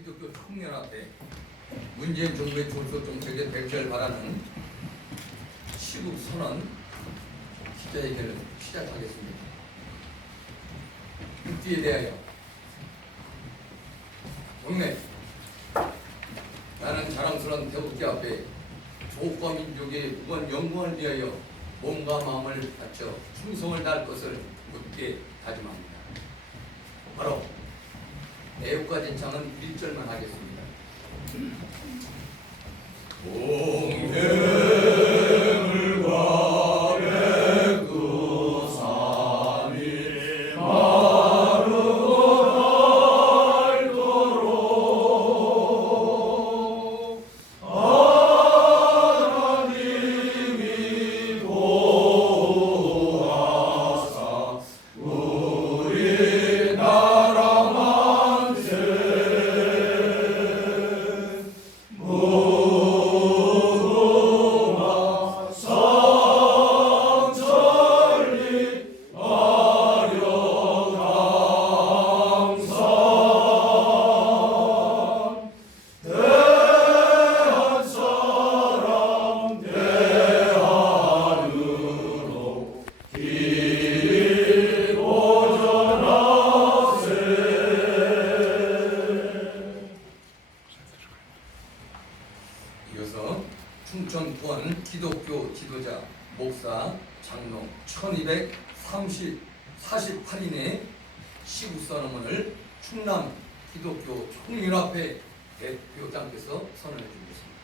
기독교 총연합회 문재인 정부의 졸속 정책에 백절 바라는 시국 선언 기자회견을 시작하겠습니다. 묵지에 대하여 경례. 나는 자랑스러운 태극기 앞에 조국과 민족의 무건 영광을 위하여 몸과 마음을 바쳐 충성을 다할 것을 굳게 다짐합니다. 바로 애국가 진창은 1절만 하겠습니다. 동해물 과래 그 삼일 마르고 닳도록 하나님이 보호하사 우리나라 만세 무궁화 성천리 아려강산 대한 사람 대한으로 길 보전하세. 이어서 충청권 기독교 지도자 목사 장로 1248인의 시국선언문을 충남 기독교 총연합회 대표장께서 선언해 주겠습니다.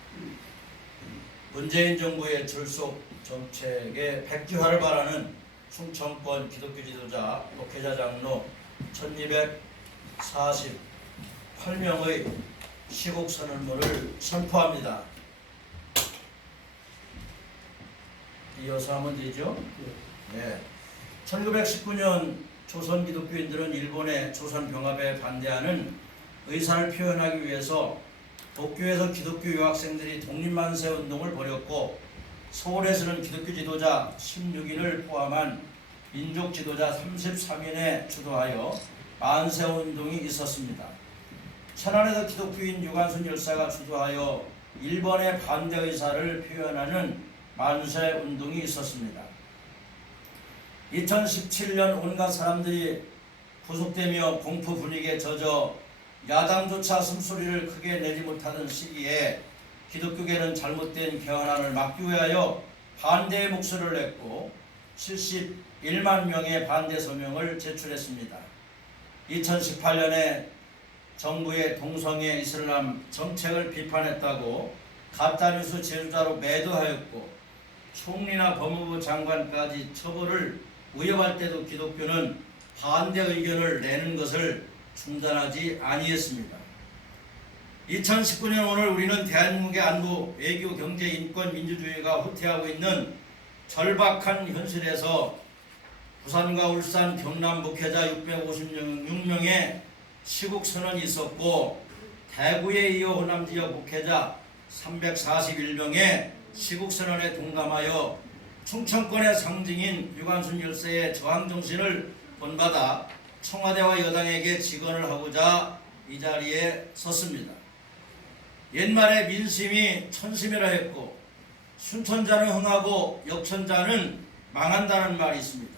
문재인 정부의 졸속 정책에 백지화를 바라는 충청권 기독교 지도자 목회자 장로 1248명의 시국 선언문을 선포합니다. 이어서 하면 되죠? 네. 1919년 조선 기독교인들은 일본의 조선 병합에 반대하는 의사를 표현하기 위해서 도쿄에서 기독교 유학생들이 독립만세 운동을 벌였고, 서울에서는 기독교 지도자 16인을 포함한 민족 지도자 33인에 주도하여 만세 운동이 있었습니다. 천안에서 기독교인 유관순 열사가 주도하여 일본의 반대 의사를 표현하는 만세 운동이 있었습니다. 2017년 온갖 사람들이 구속되며 공포 분위기에 젖어 야당조차 숨소리를 크게 내지 못하는 시기에 기독교계는 잘못된 개헌안을 막기 위하여 반대의 목소리를 냈고 71만 명의 반대 서명을 제출했습니다. 2018년에 정부의 동성애 이슬람 정책을 비판했다고 가짜뉴스 제조자로 매도하였고, 총리나 법무부 장관까지 처벌을 위협할 때도 기독교는 반대 의견을 내는 것을 중단하지 아니했습니다. 2019년 오늘 우리는 대한민국의 안보, 외교, 경제, 인권, 민주주의가 후퇴하고 있는 절박한 현실에서 부산과 울산, 경남 목회자 656명의 시국 선언이 있었고, 대구에 이어 호남 지역 목회자 341명의 시국 선언에 동감하여 충청권의 상징인 유관순 열사의 저항 정신을 본받아 청와대와 여당에게 직언을 하고자 이 자리에 섰습니다. 옛말에 민심이 천심이라 했고 순천자는 흥하고 역천자는 망한다는 말이 있습니다.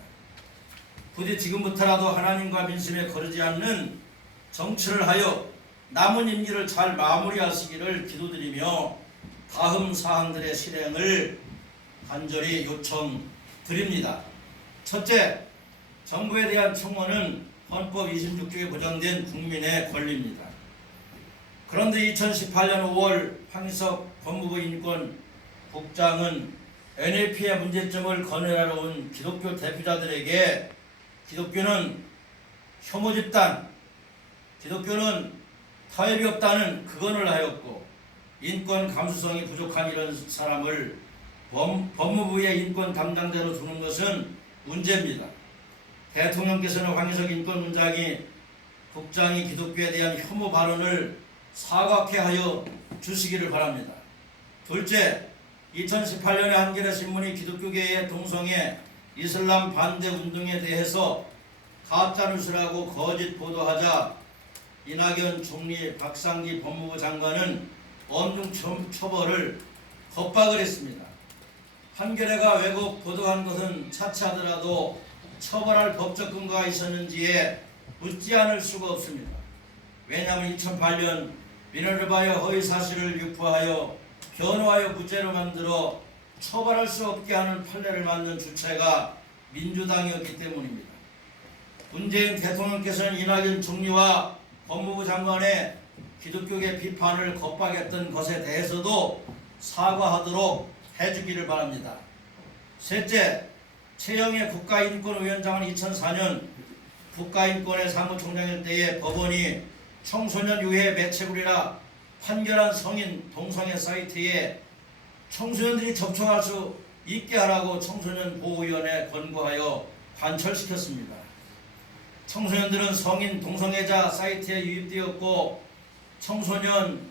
부디 지금부터라도 하나님과 민심에 거르지 않는 정치를 하여 남은 임기를 잘 마무리하시기를 기도드리며 다음 사항들의 실행을 간절히 요청드립니다. 첫째, 정부에 대한 청원은 헌법 26조에 보장된 국민의 권리입니다. 그런데 2018년 5월 황희석 법무부 인권국장은 NAP의 문제점을 거론하러 온 기독교 대표자들에게 기독교는 혐오 집단, 기독교는 타협이 없다는 극언을 하였고, 인권 감수성이 부족한 이런 사람을 법무부의 인권 담당자로 두는 것은 문제입니다. 대통령께서는 황희석 인권국장이 기독교에 대한 혐오 발언을 사과케 하여 주시기를 바랍니다. 둘째, 2018년에 한겨레 신문이 기독교계의 동성애 이슬람 반대 운동에 대해서 가짜뉴스라고 거짓 보도하자 이낙연 총리, 박상기 법무부 장관은 엄중 처벌을 겁박을 했습니다. 한겨레가 왜곡 보도한 것은 차치하더라도 처벌할 법적 근거가 있었는지에 묻지 않을 수가 없습니다. 왜냐하면 2008년 미네르바의 허위 사실을 유포하여 변호하여 무죄로 만들어 처벌할 수 없게 하는 판례를 만든 주체가 민주당이었기 때문입니다. 문재인 대통령께서는 이낙연 총리와 법무부 장관의 기독교계 비판을 겁박했던 것에 대해서도 사과하도록 해주기를 바랍니다. 셋째, 최영애 국가인권위원장은 2004년 국가인권회 사무총장일 때에 법원이 청소년 유해 매체물이나 판결한 성인 동성애 사이트에 청소년들이 접촉할 수 있게 하라고 청소년보호위원회에 권고하여 관철시켰습니다. 청소년들은 성인 동성애자 사이트에 유입되었고 청소년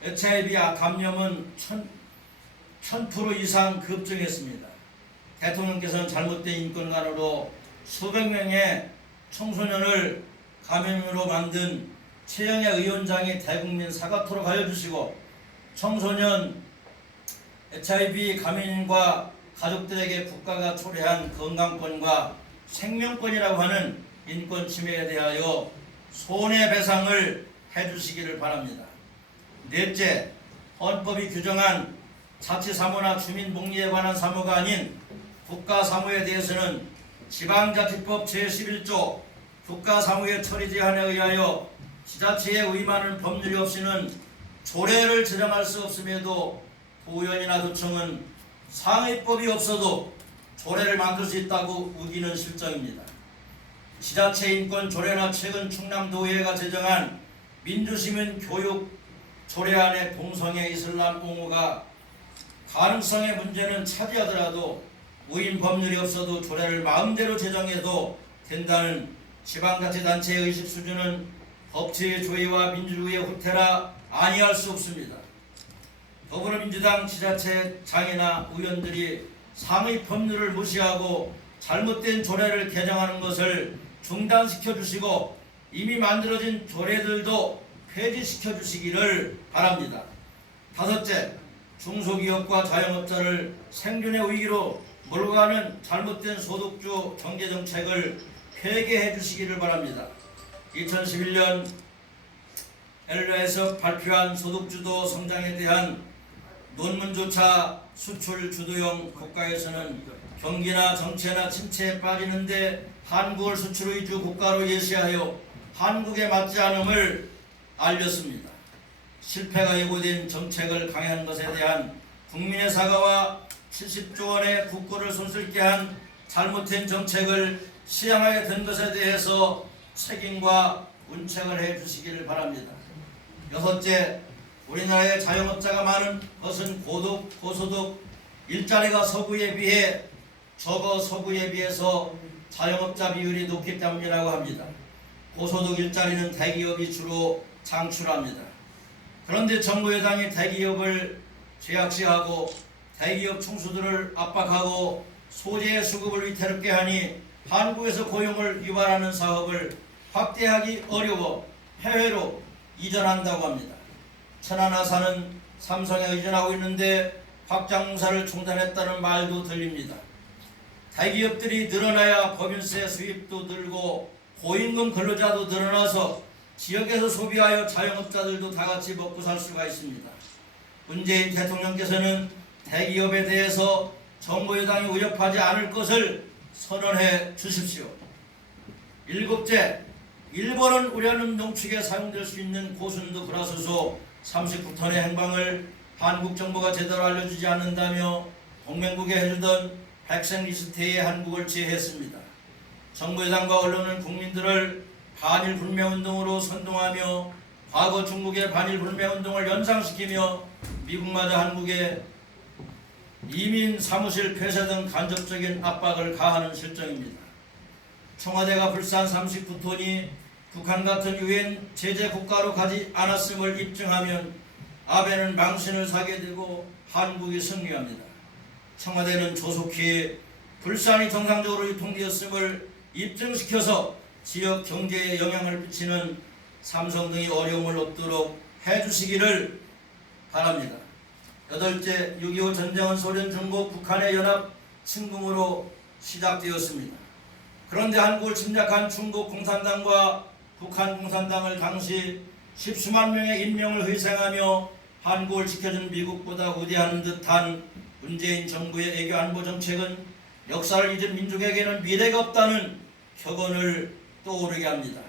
HIV 감염은 1000% 이상 급증했습니다. 대통령께서는 잘못된 인권관으로 수백 명의 청소년을 감염으로 만든 최영애 위원장이 대국민 사과토록 하여 주시고 청소년 HIV 감염인과 가족들에게 국가가 초래한 건강권과 생명권이라고 하는 인권 침해에 대하여 손해배상을 해주시기를 바랍니다. 넷째, 헌법이 규정한 자치사무나 주민복리에 관한 사무가 아닌 국가사무에 대해서는 지방자치법 제11조 국가사무의 처리 제한에 의하여 지자체에 의임하는 법률이 없이는 조례를 제정할 수 없음에도 도의원이나 도청은 상위법이 없어도 조례를 만들 수 있다고 우기는 실정입니다. 지자체 인권 조례나 최근 충남도의회가 제정한 민주시민 교육 조례안의 동성애 이슬람 옹호가 가능성의 문제는 차지하더라도 우인 법률이 없어도 조례를 마음대로 제정해도 된다는 지방자치단체의 의식 수준은 법치의 조의와 민주주의의 후퇴라 아니할 수 없습니다. 더불어민주당 지자체장이나 의원들이 상위 법률을 무시하고 잘못된 조례를 개정하는 것을 중단시켜 주시고 이미 만들어진 조례들도 폐지시켜 주시기를 바랍니다. 다섯째, 중소기업과 자영업자를 생존의 위기로 몰고 가는 잘못된 소득주 경제정책을 폐기해 주시기를 바랍니다. 2011년 엘라에서 발표한 소득주도 성장에 대한 논문조차 수출 주도형 국가에서는 경기나 정체나 침체에 빠지는데 한국을 수출 위주 국가로 예시하여 한국에 맞지 않음을 알렸습니다. 실패가 예고된 정책을 강행한 것에 대한 국민의 사과와 70조 원의 국고를 손쓸게 한 잘못된 정책을 시행하게 된 것에 대해서 책임과 운책을 해 주시기를 바랍니다. 여섯째, 우리나라의 자영업자가 많은 것은 고소득 일자리가 서구에 비해 적어 서구에 비해서 자영업자 비율이 높기 때문이라고 합니다. 고소득 일자리는 대기업이 주로 창출합니다. 그런데 정부 여당이 대기업을 제약시하고 대기업 총수들을 압박하고 소재의 수급을 위태롭게 하니 한국에서 고용을 유발하는 사업을 확대하기 어려워 해외로 이전한다고 합니다. 천안아산은 삼성에 의존하고 있는데 확장공사를 중단했다는 말도 들립니다. 대기업들이 늘어나야 법인세 수입도 늘고 고임금 근로자도 늘어나서 지역에서 소비하여 자영업자들도 다같이 먹고 살 수가 있습니다. 문재인 대통령께서는 대기업에 대해서 정부 여당이 위협하지 않을 것을 선언해 주십시오. 일곱째, 일본은 우려하는 농축에 사용될 수 있는 고순도 불화소소 39톤의 행방을 한국 정부가 제대로 알려주지 않는다며 동맹국에 해주던 백색 리스트에 한국을 제외했습니다. 정부 여당과 언론은 국민들을 반일 불매운동으로 선동하며 과거 중국의 반일 불매운동을 연상시키며 미국마저 한국에 이민 사무실 폐쇄 등 간접적인 압박을 가하는 실정입니다. 청와대가 불산 39톤이 북한 같은 유엔 제재 국가로 가지 않았음을 입증하면 아베는 망신을 사게 되고 한국이 승리합니다. 청와대는 조속히 불산이 정상적으로 유통되었음을 입증시켜서 지역 경제에 영향을 미치는 삼성 등이 어려움을 없도록 해주시기를 바랍니다. 여덟째, 6.25 전쟁은 소련, 중국, 북한의 연합 침공으로 시작되었습니다. 그런데 한국을 침략한 중국 공산당과 북한 공산당을 당시 십수만 명의 인명을 희생하며 한국을 지켜준 미국보다 위대한 듯한 문재인 정부의 애교 안보 정책은 역사를 잊은 민족에게는 미래가 없다는 격언을 떠오르게 합니다.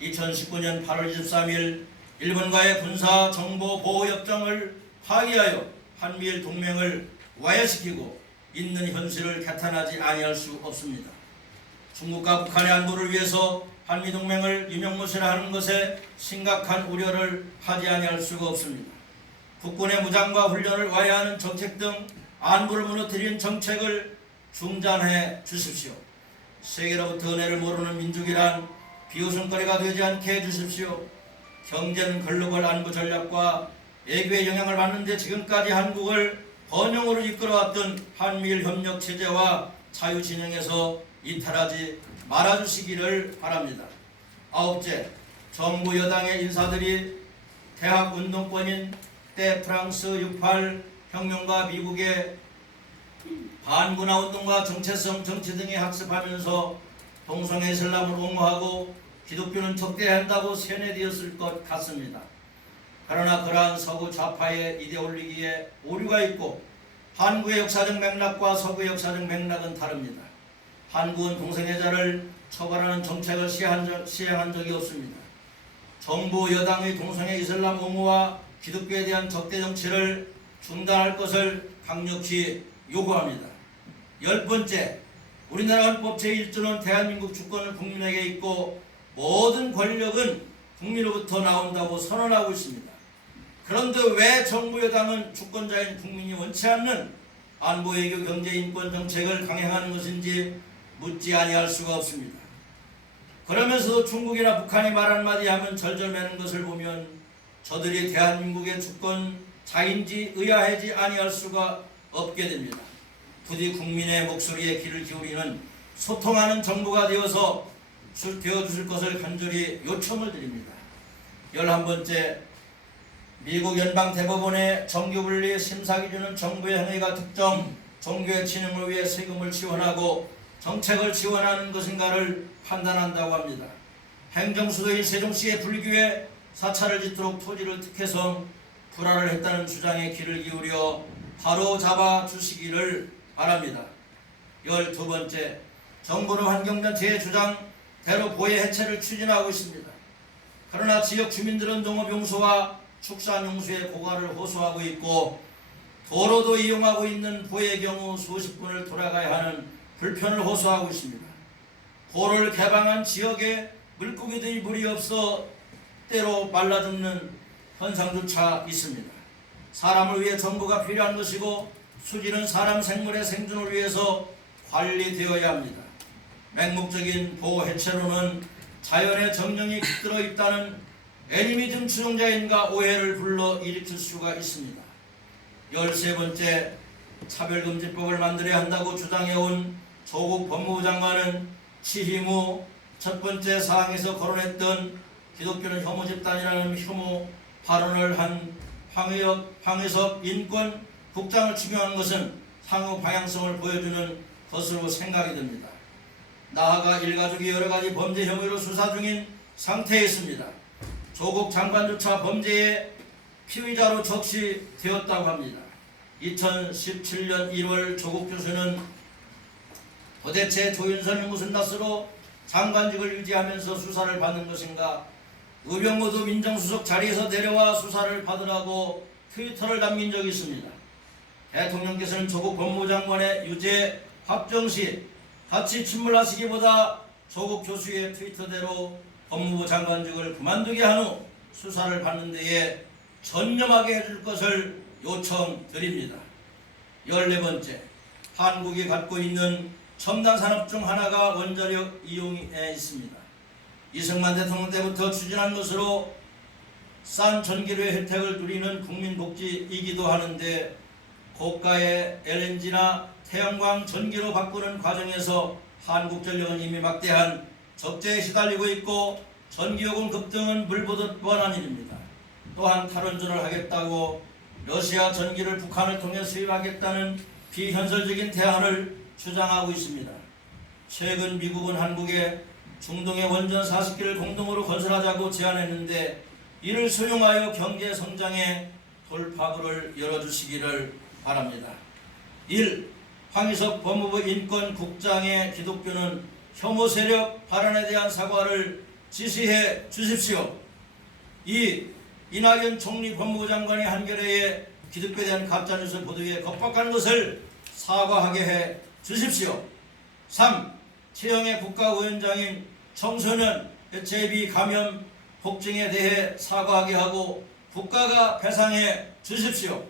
2019년 8월 23일 일본과의 군사 정보 보호 협정을 파기하여 한미일 동맹을 와해시키고 있는 현실을 개탄하지 아니할 수 없습니다. 중국과 북한의 안보를 위해서 한미 동맹을 유명무실하는 것에 심각한 우려를 하지 아니할 수가 없습니다. 국군의 무장과 훈련을 와해하는 정책 등 안보를 무너뜨린 정책을 중단해 주십시오. 세계로부터 은혜를 모르는 민족이란 비웃음거리가 되지 않게 해주십시오. 경제는 글로벌 안보 전략과 외교의 영향을 받는데 지금까지 한국을 번영으로 이끌어왔던 한미일 협력 체제와 자유진영에서 이탈하지 말아주시기를 바랍니다. 아홉째, 정부 여당의 인사들이 대학 운동권인 때 프랑스 68 혁명과 미국의 반군화 운동과 정체성 정치 등에 학습하면서 동성애 이슬람을 옹호하고 기독교는 적대한다고 세뇌되었을 것 같습니다. 그러나 그러한 서구 좌파의 이데올로기에 오류가 있고 한국의 역사적 맥락과 서구의 역사적 맥락은 다릅니다. 한국은 동성애자를 처벌하는 정책을 시행한 적이 없습니다. 정부 여당의 동성애 이슬람 옹호와 기독교에 대한 적대 정치를 중단할 것을 강력히 요구합니다. 10번째, 우리나라 헌법 제1조는 대한민국 주권은 국민에게 있고 모든 권력은 국민으로부터 나온다고 선언하고 있습니다. 그런데 왜 정부 여당은 주권자인 국민이 원치 않는 안보, 외교, 경제, 인권 정책을 강행하는 것인지 묻지 아니할 수가 없습니다. 그러면서도 중국이나 북한이 말 한마디 하면 절절매는 것을 보면 저들이 대한민국의 주권자인지 의아하지 아니할 수가 없게 됩니다. 부디 국민의 목소리에 귀를 기울이는 소통하는 정부가 되어주실 것을 간절히 요청을 드립니다. 11번째, 미국 연방대법원의 정규분리 심사기준은 정부의 행위가 특정 종교의 진흥을 위해 세금을 지원하고 정책을 지원하는 것인가를 판단한다고 합니다. 행정수도인 세종시의 불교에 사찰을 짓도록 토지를 특혜성 불화를 했다는 주장에 귀를 기울여 바로 잡아 주시기를 바랍니다. 12번째, 정부는 환경단 제 주장대로 보해 해체를 추진하고 있습니다. 그러나 지역 주민들은 농업용수와 축산용수의 고갈을 호소하고 있고 도로도 이용하고 있는 보해의 경우 수십 분을 돌아가야 하는 불편을 호소하고 있습니다. 도로를 개방한 지역에 물고기들이 물이 없어 때로 말라 죽는 현상조차 있습니다. 사람을 위해 정부가 필요한 것이고 수지는 사람 생물의 생존을 위해서 관리되어야 합니다. 맹목적인 보호 해체로는 자연의 정령이 깃들어 있다는 애니미즘 추종자인가 오해를 불러일으킬 수가 있습니다. 13번째, 차별금지법을 만들어야 한다고 주장해온 조국 법무부 장관은 취임 후 첫 번째 사항에서 거론했던 기독교는 혐오 집단이라는 혐오 발언을 한 황혜섭 인권 국장을 추경한 것은 향후 방향성을 보여주는 것으로 생각이 됩니다. 나아가 일가족이 여러가지 범죄 혐의로 수사 중인 상태에 있습니다. 조국 장관조차 범죄의 피의자로 적시되었다고 합니다. 2017년 1월 조국 교수는 도대체 조윤선이 무슨 낯으로 장관직을 유지하면서 수사를 받는 것인가, 의병모도 민정수석 자리에서 내려와 수사를 받으라고 트위터를 남긴 적이 있습니다. 대통령께서는 조국 법무부 장관의 유죄 확정 시 같이 침몰하시기보다 조국 교수의 트위터대로 법무부 장관직을 그만두게 한 후 수사를 받는 데에 전념하게 해줄 것을 요청드립니다. 14번째, 한국이 갖고 있는 첨단 산업 중 하나가 원자력 이용에 있습니다. 이승만 대통령 때부터 추진한 것으로 싼 전기료의 혜택을 누리는 국민복지이기도 하는데 고가의 LNG나 태양광 전기로 바꾸는 과정에서 한국전력은 이미 막대한 적재에 시달리고 있고 전기요금 급등은 물보듯 뻔한 일입니다. 또한 탈원전을 하겠다고 러시아 전기를 북한을 통해 수입하겠다는 비현실적인 대안을 주장하고 있습니다. 최근 미국은 한국에 중동의 원전 40기를 공동으로 건설하자고 제안했는데 이를 수용하여 경제 성장의 돌파구를 열어주시기를 바랍니다. 1. 황희석 법무부 인권국장의 기독교는 혐오 세력 발언에 대한 사과를 지시해 주십시오. 2. 이낙연 총리 법무부 장관이 한겨레에 기독교에 대한 가짜뉴스 보도에 겁박하는 것을 사과하게 해 주십시오. 3. 최영애 국가위원장인 청소년 HIV 감염 폭증에 대해 사과하게 하고 국가가 배상해 주십시오.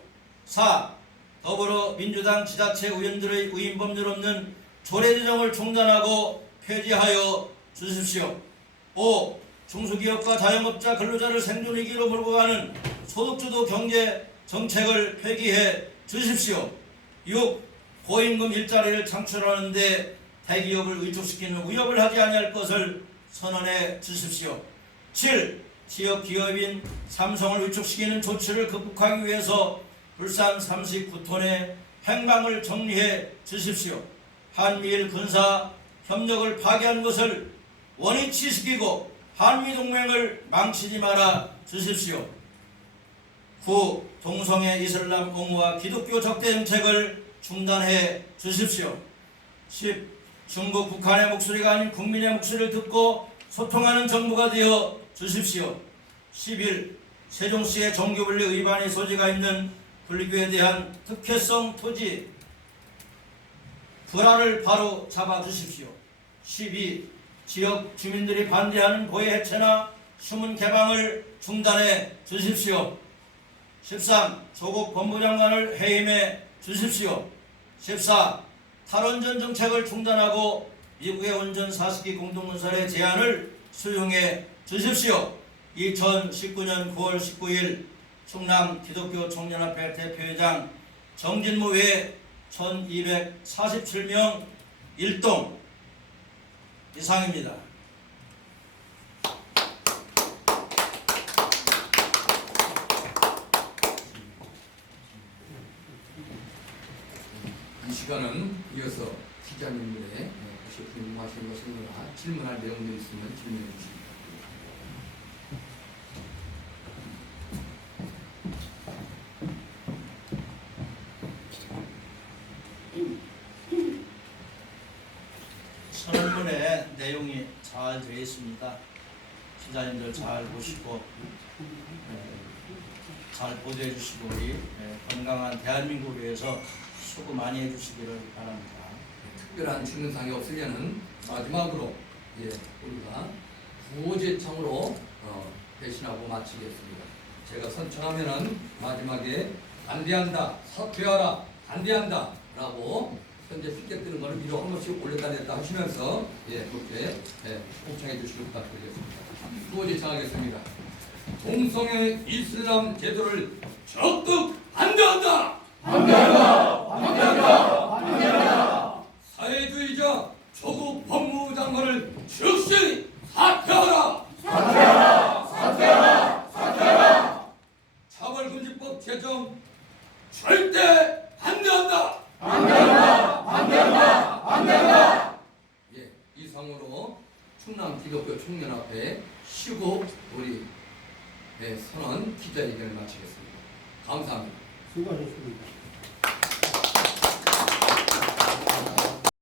4. 더불어민주당 지자체 의원들의 의인법률 없는 조례지정을 중단하고 폐지하여 주십시오. 5. 중소기업과 자영업자 근로자를 생존위기로 몰고 가는 소득주도 경제 정책을 폐기해 주십시오. 6. 고임금 일자리를 창출하는데 대기업을 위축시키는 위협을 하지 아니할 것을 선언해 주십시오. 7. 지역 기업인 삼성을 위축시키는 조치를 극복하기 위해서 울산 39톤의 행방을 정리해 주십시오. 한미일 군사 협력을 파괴한 것을 원위치시키고 한미동맹을 망치지 말아 주십시오. 9. 동성애 이슬람 옹호와 기독교 적대 정책을 중단해 주십시오. 10. 중국 북한의 목소리가 아닌 국민의 목소리를 듣고 소통하는 정부가 되어 주십시오. 11. 세종시의 종교분리 위반의 소지가 있는 불교에 대한 특혜성 토지 불화를 바로 잡아 주십시오. 12. 지역 주민들이 반대하는 고해 해체나 수문 개방을 중단해 주십시오. 13. 조국 법무장관을 해임해 주십시오. 14. 탈원전 정책을 중단하고 미국의 원전 40기 공동건설의 제안을 수용해 주십시오. 2019년 9월 19일 충남 기독교 청년합회 대표회장 정진무 외 1247명 일동 이상입니다. 이 시간은 이어서 기자님들의 혹시 궁금하신 것이나 질문할 내용들이 있으면 질문해 주십시오. 선언문의 내용이 잘 되어 있습니다. 기자님들 잘 보시고 잘 보도해 주시고 우리 건강한 대한민국을 위해서 수고 많이 해주시기를 바랍니다. 특별한 질문사항이 없으려는 마지막으로 우리가 구호제청으로 대신하고 마치겠습니다. 제가 선청하면은 마지막에 반대한다, 사퇴하라, 반대한다 라고 현재 피켓 뜨는 거를 위로 한 번씩 올렸다 냈다 하시면서 그렇게 복창해 주시길 부탁드리겠습니다. 구호제청하겠습니다. 동성애 이슬람 제도를 적극 반대한다! 반대한다! 반대한다! 반대한다! 사회주의자 조국 법무부 장관을 즉시 사퇴하라! 사퇴하라! 사퇴하라! 사퇴하라! 차별금지법 제정 절대 반대한다! 반대한다! 반대한다! 반대한다! 이상으로 충남 기독교 청년합회 시국 우리 선언 기자회견을 마치겠습니다. 감사합니다. 수고하셨습니다.